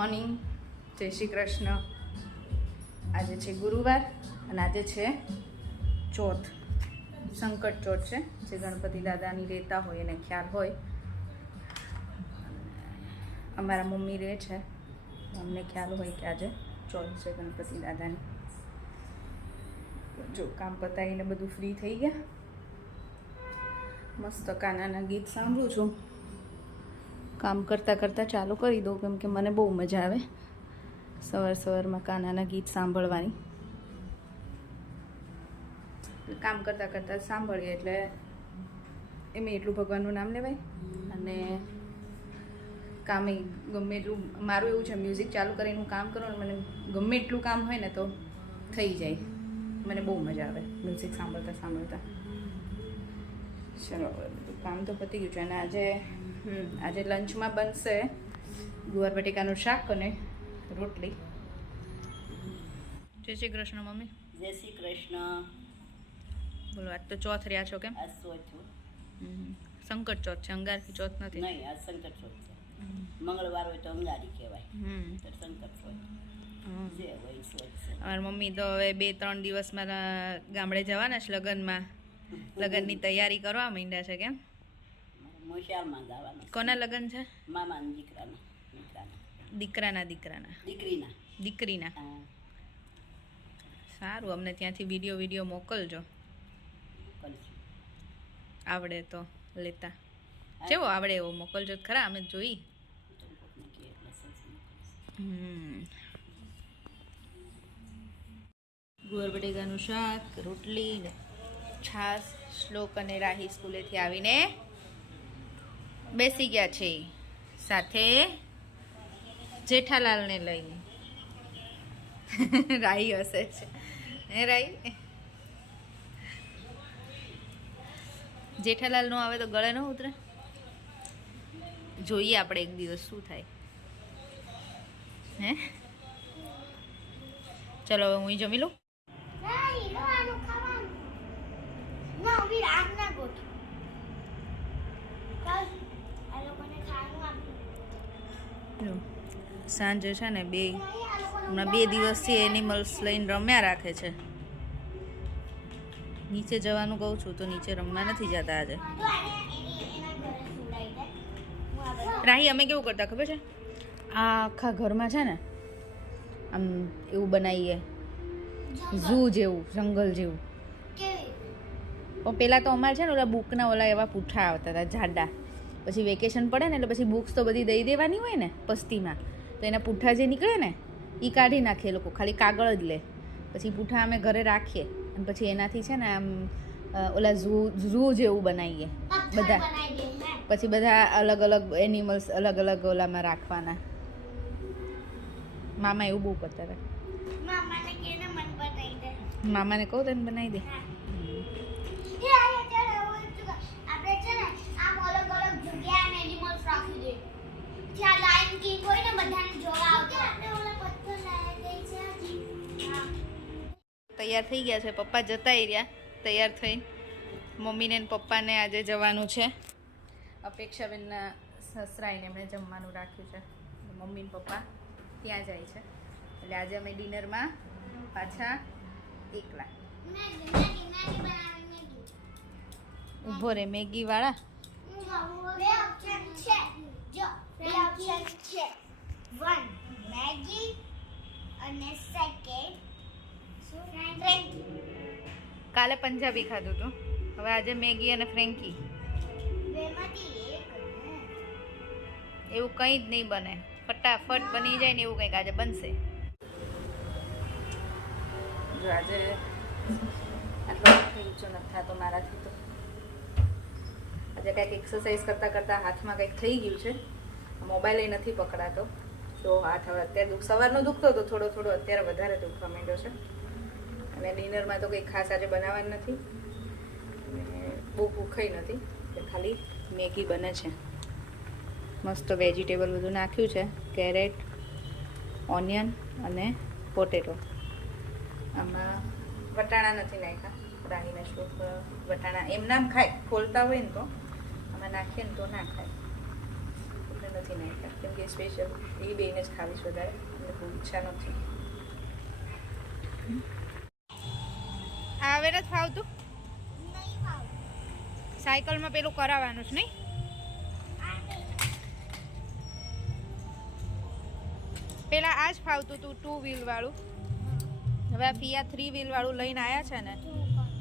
Morning, જય શ્રી કૃષ્ણ. આજે છે ગુરુવાર અને આજે છે ચોથ, સંકટ ચોથ છે. જે ગણપતિ દાદાની રહેતા હોય એને ખ્યાલ હોય. અમારા મમ્મી રહે છે, અમને ખ્યાલ હોય કે આજે ચોથ છે ગણપતિ દાદાની. જો કામ પતાવીને બધું ફ્રી થઈ ગયા. મસ્ત કાનાના ગીત સાંભળું છું. કામ કરતાં કરતાં ચાલુ કરી દઉં, કેમ કે મને બહુ મજા આવે સવારમાં કાનાના ગીત સાંભળવાની. કામ કરતાં કરતાં સાંભળીએ એટલે એમાં એટલું ભગવાનનું નામ લેવાય અને કામે ગમે એટલું. મારું એવું છે, મ્યુઝિક ચાલુ કરીને હું કામ કરું ને મને ગમે એટલું કામ હોય ને તો થઈ જાય. મને બહુ મજા આવે મ્યુઝિક સાંભળતા. ચલો, બધું કામ તો પતી ગયું છે. અને આજે લંચમાં બનશે ગુવાર બટેકાનું શાક અને રોટલી. જય શ્રી કૃષ્ણ મમ્મી. જય શ્રી કૃષ્ણ. બોલો, આજ તો ચોથ રહ્યા છો કેમ? આજ ચોથ છું. સંકટ ચોથ છે, અંગારકી ચોથ નથી. નહીં, આજ સંકટ ચોથ છે. મંગળવાર હોય તો અંગારી કહેવાય, તો સંકટ ચોથ જે હોય ચોથ છે. અમારી મમ્મી તો હવે 2-3 દિવસમાં ગામડે જવાના છે લગ્નમાં. લગ્નની તૈયારી કરવા માંડ્યા છે કેમ? મોશાળમાં જવાનું. કોના લગ્ન છે? મામાના દીકરાના. દીકરીના. સારું, અમને ત્યાંથી વિડીયો મોકલજો. આવડે તો લેતા. કેવો આવડે એવો મોકલજો ખરા, અમે જોઈ. ગુવાર બટેકાનું શાક, રોટલી ને છાશ. શ્લોક અને રાહી સ્કૂલેથી આવીને બેસી ગયા છે, સાથે જેઠાલાલને લઈને. રાહી હશે છે હે રાહી? જેઠાલાલ નો આવે તો ગળે ન ઉતરે. જોઈએ આપણે એક દિવસ શું થાય. હે ચલો, હવે હું જમી લઉં. સાંજે છે ને હમણાં 2 દિવસથી એનિમલ્સ લઈને રમ્યા રાખે છે. નીચે જવાનું કહું છું તો નીચે રમવા નથી જતા. આજે રાહી અમે કેવું કરતા ખબર છે? આ આખા ઘરમાં છે ને આમ એવું બનાવીએ, ઝૂ જેવું, જંગલ જેવું. પણ પેલા તો અમારે છે ને ઓલા બુકના ઓલા એવા પૂઠા આવતા હતા જાડા. પછી વેકેશન પડે ને એટલે પછી બુક્સ તો બધી દઈ દેવાની હોય ને પસ્તીમાં, તો એના પૂઠા જે નીકળે ને એ કાઢી નાખીએ લોકો, ખાલી કાગળ જ લે. પછી પૂઠા અમે ઘરે રાખીએ અને પછી એનાથી છે ને આમ ઓલા ઝૂ જેવું બનાવીએ બધા. પછી બધા અલગ અલગ એનિમલ્સ અલગ અલગ ઓલામાં રાખવાના. મામા એવું બહુ કરતા હતા. મામાને કહું તને બનાવી દે. તૈયાર થઈ ગયા છે, પપ્પા જતા રહ્યા તૈયાર થઈને. મમ્મીને ને પપ્પાને આજે જવાનું છે અપેક્ષાબેનના સસરાઈને, એમણે જમવાનું રાખ્યું છે. મમ્મી ને પપ્પા ત્યાં જાય છે એટલે આજે અમે ડિનરમાં પાછા એકલા. ઉભો રે, મેગી વાળા. કાલે પંજાબી ખાધું હતું, હવે આજે મેગી અને ફ્રેન્કી. એવું કંઈ જ નહીં બને, ફટાફટ બની જાય ને એવું કંઈક આજે બનશે. જો આજે આટલો ઊંચો નથી થતો મારાથી. તો આજે કંઈક એક્સરસાઇઝ કરતાં હાથમાં કંઈક થઈ ગયું છે. મોબાઈલ નથી પકડાતો તો હાથ હવે અત્યારે સવારનો દુખતો હતો થોડો, અત્યારે વધારે દુખવા માંડ્યો છે. અને ડિનરમાં તો કંઈ ખાસ આજે બનાવવાનું નથી અને બહુ ભૂખાઈ નથી, એટલે ખાલી મેગી બને છે. મસ્ત વેજીટેબલ બધું નાખ્યું છે, કેરેટ, ઓનિયન અને પોટેટો. આમાં વટાણા નથી નાખ્યા. રાહીને શોખ વટાણા એમ નામ ખાય, ખોલતા હોય ને તો આમાં નાખીએ ને તો ના ખાય. એટલે નથી નાખ્યા કેમ કે સ્પેશિયલ એ બેને જ ખાવીશ વધારે એટલે બહુ ઈચ્છા નથી. આવે નથી ફાવતું સાયકલમાં પેલું કરાવવાનું છે નહીં. પેલા આ જ ફાવતું હતું 2 વ્હીલ વાળું. હવે આ ફિયા 3 વ્હીલ વાળું લઈને આવ્યા છે ને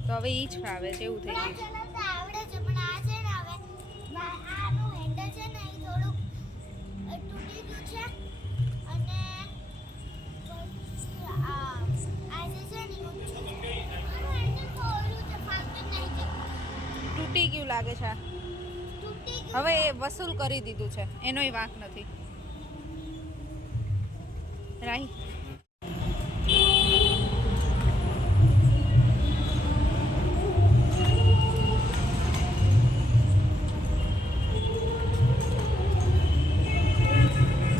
તો હવે એ જ ફાવે છે એવું થઈ ગયું છે. આવડે છે પણ આ છે ને હવે આનું હેન્ડલ છે ને એ થોડુંક તૂટી ગયું છે અને આ જે છે ને આનું હેન્ડલ ખોલું છે ફાવતું નહીં છે. તૂટી ગયું લાગે છે. તૂટી હવે એ વસૂલ કરી દીધું છે એનોય વાંક નથી. રાહી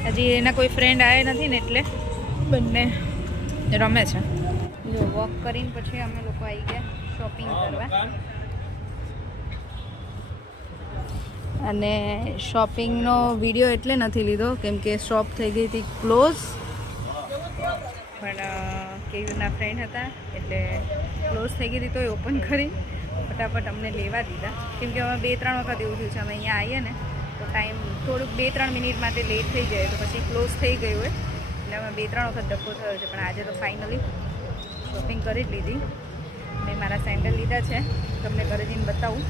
હજી એના કોઈ ફ્રેન્ડ આવ્યા નથી ને એટલે બંને રમે છે. જો વોક કરીને પછી અમે લોકો આવી ગયા શોપિંગ કરવા અને શોપિંગનો વિડીયો એટલે નથી લીધો કેમ કે શોપ થઈ ગઈ હતી ક્લોઝ. પણ કેયુના ફ્રેન્ડ હતા એટલે ક્લોઝ થઈ ગઈ હતી તો એ ઓપન કરી ફટાફટ અમને લેવા દીધા કેમ કે અમે 2-3 વખત એવું થયું છે અમે અહીંયા આવીએ ને તો ટાઈમ થોડુંક 2-3 મિનિટ માટે લેટ થઈ જાય તો પછી ક્લોઝ થઈ ગયું હોય એટલે અમે 2-3 વખત ધક્કો થયો છે. પણ આજે તો ફાઇનલી શોપિંગ કરી જ લીધી. મેં મારા સેન્ડલ લીધા છે તમને ઘરે જઈને બતાવું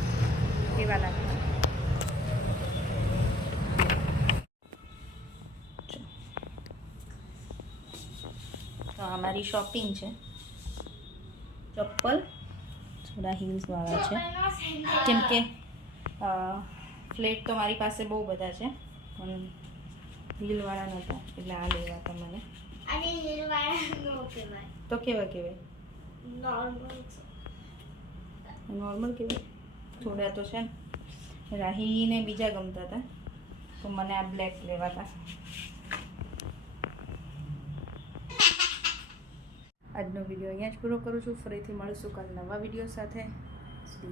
કેવા લાગે. તો અમારી શોપિંગ છે. ચપ્પલ થોડા હીલ્સવાળા છે કેમ કે ફ્લેટ તો મારી પાસે બહુ બધા છે પણ હીલવાળા નહોતા એટલે આ લેવા હતા મને. અને હીલવાળા નો કહેવાય તો કેવા કહેવાય? નોર્મલ કહેવાય. થોડા તો છે ને રાહીને બીજા ગમતા હતા તો મને આ બ્લેક લેવા હતા. આજનો વિડીયો અહીંયા જ પૂરો કરું છું. ફરીથી મળીશું કાલ નવા વિડીયો સાથે.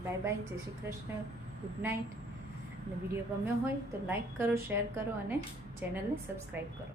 બાય બાય, જય શ્રી કૃષ્ણ, ગુડ નાઇટ. અને વિડીયો ગમ્યો હોય તો લાઈક કરો, શેર કરો અને ચેનલને સબસ્ક્રાઈબ કરો.